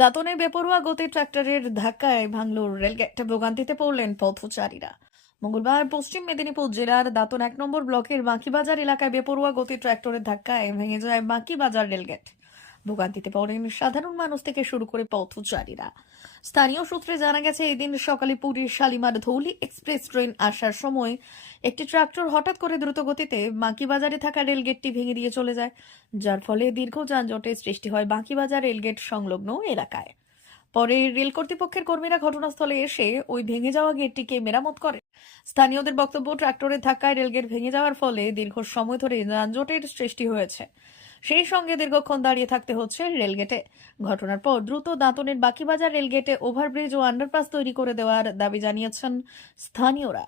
দাঁতনে বেপরোয়া গতি ট্রাক্টরের ধাক্কায় ভাঙল রেলগেট, ভোগান্তিতে পড়লেন পথচারীরা। মঙ্গলবার পশ্চিম মেদিনীপুর জেলার দাঁতন 1 নম্বর ব্লকের বাঁকিবাজার এলাকায় বেপরোয়া গতি ট্রাক্টরের ধাক্কায় ভেঙে যায় বাঁকিবাজার রেলগেট। ভোগান্তিতে পড়েন সাধারণ মানুষ থেকে শুরু করে পথচারীরা। স্থানীয় সূত্রে জানা গেছে, এদিন সকালে পুরীর শালিমার ধৌলি এক্সপ্রেস ট্রেন আসার সময় একটি ট্রাক্টর হঠাৎ করে দ্রুত গতিতে বাঁকিবাজারে থাকা রেলগেটটি ভেঙে দিয়ে চলে যায়, যার ফলে দীর্ঘ যানজটের সৃষ্টি হয় বাঁকিবাজার রেলগেট সংলগ্ন এলাকায়। পরে রেল কর্তৃপক্ষের কর্মীরা ঘটনাস্থলে এসে ওই ভেঙে যাওয়া গেটটিকে মেরামত করে। স্থানীয়দের বক্তব্য, ট্রাক্টরের ধাক্কায় রেলগেট ভেঙে যাওয়ার ফলে দীর্ঘ সময় ধরে যানজটের সৃষ্টি হয়েছে, সেই সঙ্গে দীর্ঘক্ষণ দাঁড়িয়ে থাকতে হচ্ছে রেলগেটে। ঘটনার পর দ্রুত দাঁতনের বাঁকিবাজার রেলগেটে ওভারব্রিজ ও আন্ডারপাস তৈরি করে দেওয়ার দাবি জানিয়েছেন স্থানীয়রা।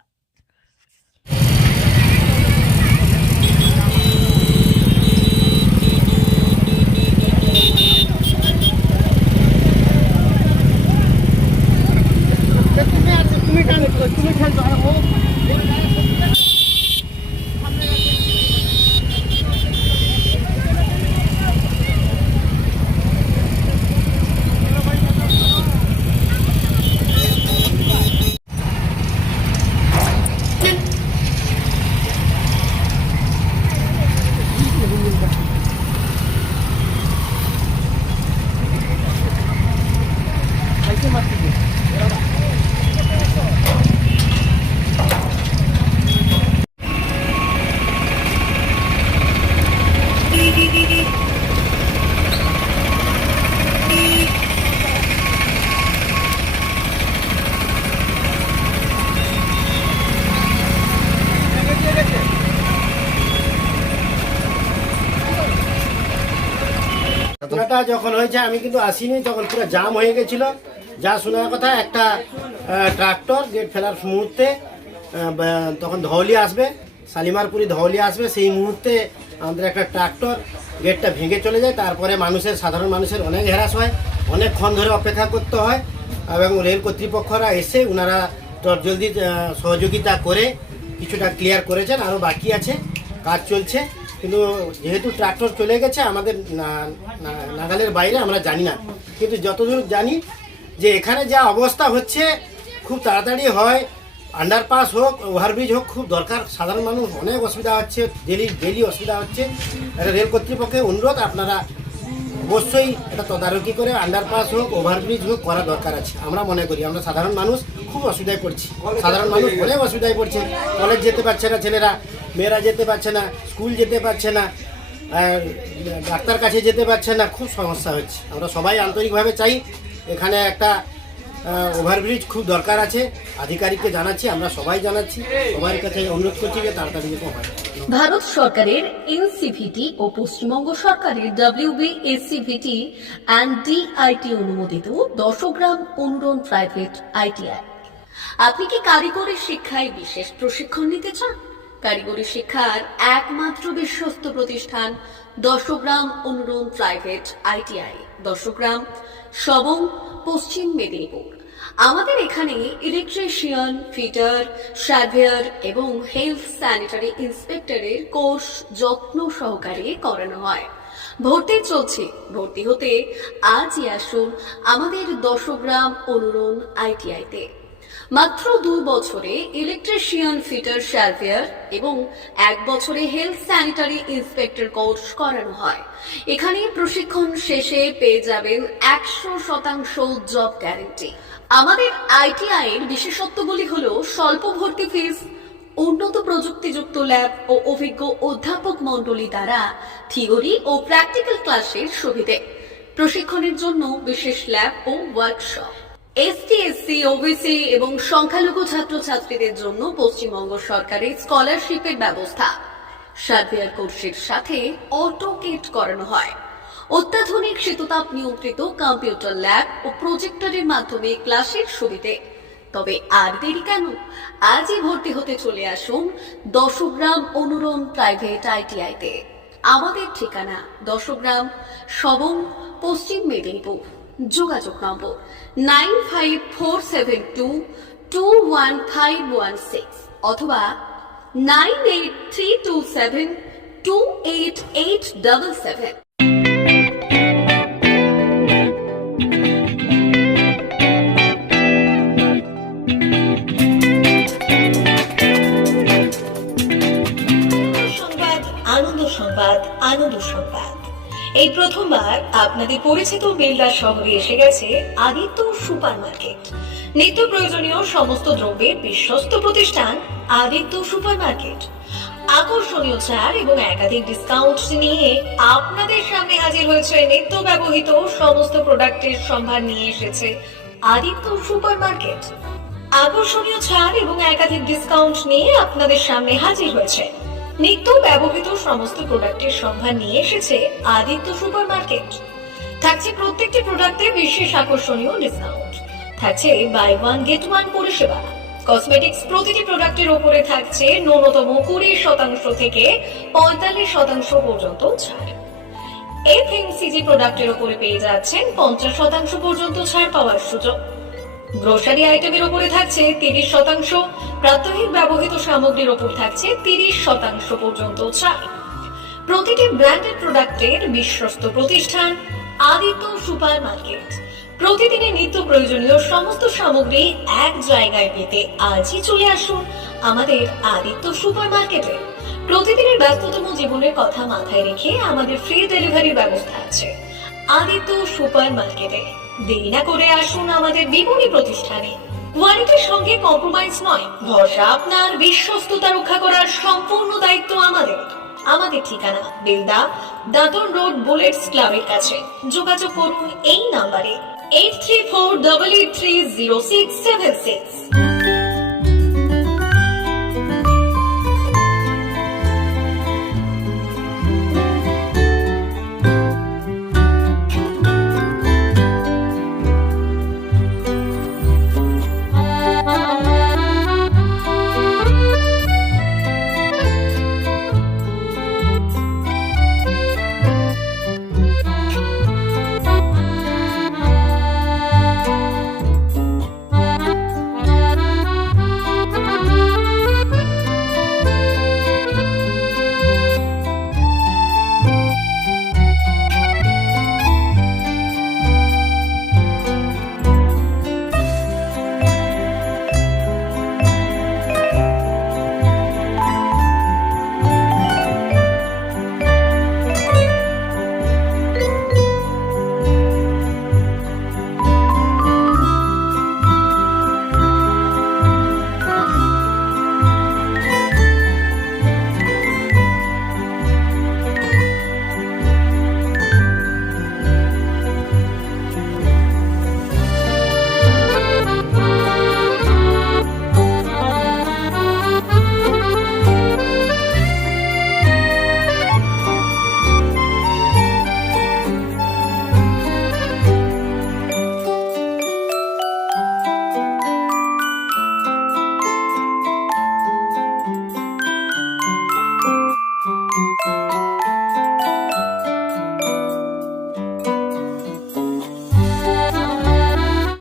ঘটনাটা যখন হয়েছে আমি কিন্তু আসিনি, তখন পুরো জাম হয়ে গেছিল। যা শোনার কথা, একটা ট্রাক্টর গেট ফেলার মুহূর্তে তখন ধৌলি আসবে, শালিমারপুরি ধৌলি আসবে, সেই মুহূর্তে আমাদের একটা ট্রাক্টর গেটটা ভেঙে চলে যায়। তারপরে সাধারণ মানুষের অনেক হ্যারাস হয়, অনেকক্ষণ ধরে অপেক্ষা করতে হয় এবং রেল কর্তৃপক্ষরা এসে ওনারা জলদি সহযোগিতা করে কিছুটা ক্লিয়ার করেছেন। আরও বাকি আছে, কাজ চলছে, কিন্তু যেহেতু ট্রাক্টর চলে গেছে আমাদের নাগালের বাইরে, আমরা জানি না। কিন্তু যতদূর জানি যে এখানে যা অবস্থা হচ্ছে খুব তাড়াতাড়ি হয়, আন্ডারপাস হোক, ওভারব্রিজ হোক, খুব দরকার। সাধারণ মানুষ অনেক অসুবিধা হচ্ছে, ডেলি অসুবিধা হচ্ছে। এটা রেল কর্তৃপক্ষের অনুরোধ, আপনারা অবশ্যই এটা তদারকি করে আন্ডারপাস হোক, ওভারব্রিজ হোক করা দরকার আছে। আমরা মনে করি আমরা সাধারণ মানুষ খুব অসুবিধায় পড়ছি, সাধারণ মানুষ অনেক অসুবিধায় পড়ছে। কলেজ যেতে পারছে না ছেলেরা, মেয়েরা যেতে পারছে না, স্কুল যেতে পারছে না, ডাক্তার কাছে যেতে পারছে না, খুব সমস্যা হচ্ছে। আমরা সবাই আন্তরিকভাবে চাই এখানে একটা ওভারব্রিজ খুব দরকার আছে। আধিকারিককে জানাচ্ছি, আমরা সবাই জানাচ্ছি, সবার কাছে অনুরোধ করছি যে তাড়াতাড়ি যেতে হয়। ভারত সরকারের এনসিভিটি ও পশ্চিমবঙ্গ সরকারের WBSCVT অ্যান্ড DIT অনুমোদিত 10 গ্রাম অনুরণ প্রাইভেট ITI। আপনি কি কারিগরি শিক্ষায় বিশেষ প্রশিক্ষণ নিতে চান? কারিগরি শিক্ষার একমাত্র বিশ্বস্ত প্রতিষ্ঠান 10 গ্রাম অনুরণ প্রাইভেট ITI, 10 গ্রাম, সবং, পশ্চিম মেদিনীপুর। আমাদের এখানে ইলেকট্রিশিয়ান, ফিটার, সার্ভেয়ার এবং হেলথ স্যানিটারি ইন্সপেক্টরের কোর্স যত্ন সহকারে করানো হয়। ভর্তি চলছে। ভর্তি হতে আজই আসুন আমাদের 10 গ্রাম অনুরণ ITI-তে। মাত্র 2 বছরে ইলেকট্রিশিয়ান, ফিটার, সার্ভেয়ার এবং 1 বছরে হেলথ স্যানিটারি ইন্সপেক্টর কোর্স করানো হয়। এখানে প্রশিক্ষণ শেষে পেয়ে যাবেন 100% জব গ্যারান্টি। আমাদের ITI এর বিশেষত্বগুলি হলো স্বল্প ভর্তি ফিস, উন্নত প্রযুক্তিযুক্ত ল্যাব ও অভিজ্ঞ অধ্যাপক মণ্ডলী দ্বারা থিওরি ও প্র্যাকটিক্যাল ক্লাসের সুবিধে, প্রশিক্ষণের জন্য বিশেষ ল্যাব ও ওয়ার্কশপ, ST, SC, OBC এবং সংখ্যালঘু ছাত্রছাত্রীদের জন্য পশ্চিমবঙ্গ সরকারের স্কলারশিপের ব্যবস্থা। সার্ভেয়ার কোর্সের সাথে অটোকেট করানো হয়। অত্যাধুনিক শীততাপ নিয়ন্ত্রিত কম্পিউটার ল্যাব ও প্রজেক্টরের মাধ্যমে ক্লাসের সুবিধে। তবে আর দেরি কেন? আজই ভর্তি হতে চলে আসুন 10 গ্রাম অনুরণ প্রাইভেট ITI-তে। আমাদের ঠিকানা 10 গ্রাম, সবং, পশ্চিম মেদিনীপুর। যোগাযোগ নম্বর 9547221516 অথবা 9832728877। প্রথমবার আপনাদের পরিচিত বেলদা শহরে এসে গেছে আদিত্য সুপার মার্কেট। নিত্য প্রয়োজনীয় সমস্ত দ্রব্যের বিশ্বস্ত প্রতিষ্ঠান আদিত্য সুপার মার্কেট। আকর্ষণীয় ছাড় এবং একাধিক ডিসকাউন্ট নিয়ে আপনাদের সামনে হাজির হয়েছে। নিত্য ব্যবহৃত সমস্ত প্রোডাক্টের সম্ভার নিয়ে এসেছে আদিত্য সুপার মার্কেট। আকর্ষণীয় ছাড় এবং একাধিক ডিসকাউন্ট নিয়ে আপনাদের সামনে হাজির হয়েছে। নিত্য ব্যবহৃত সমস্ত প্রোডাক্টের সম্ভার নিয়ে এসেছে আদিত্য সুপার মার্কেট। থাকছে প্রত্যেকটি প্রোডাক্টে বিশেষ আকর্ষণীয় ডিসকাউন্ট। থাকছে বাই ওয়ান গেট ওয়ান পরিষেবা। কসমেটিক্স প্রতিটি প্রোডাক্টের উপরে থাকছে ন্যূনতম 20% থেকে 45% পর্যন্ত ছাড়। এফএমসিজি প্রোডাক্টের উপরে পেয়ে যাচ্ছেন 50% পর্যন্ত ছাড় পাওয়ার সুযোগ। গ্রোসারি আইটেমের উপরে থাকছে 30%, প্রাত্যহিক ব্যবহৃত সামগ্রীর উপর থাকছে 30% পর্যন্ত ছাড়। প্রতিটি ব্র্যান্ডেড প্রোডাক্টের বিশ্বস্ত প্রতিষ্ঠান আদিত্য সুপার মার্কেট। প্রতিদিনের নিত্য প্রয়োজনীয় সমস্ত সামগ্রী এক জায়গায় পেতে আজই চলে আসুন আমাদের আদিত্য সুপার মার্কেটে। প্রতিদিনের ব্যস্ততম জীবনের কথা মাথায় রেখে আমাদের ফ্রি ডেলিভারির ব্যবস্থা আছে আদিত্য সুপার মার্কেটে। দেরি না করে আসুন আমাদের বিপণী প্রতিষ্ঠানে। কোয়ালিটির সঙ্গে কম্প্রোমাইজ নয়, ভরসা আপনার, বিশ্বস্ততা রক্ষা করার সম্পূর্ণ দায়িত্ব আমাদের। আমাদের ঠিকানা বেলদা, দাঁতন রোড, বুলেটস ক্লাবের কাছে। যোগাযোগ করুন এই নাম্বারে 8348830676।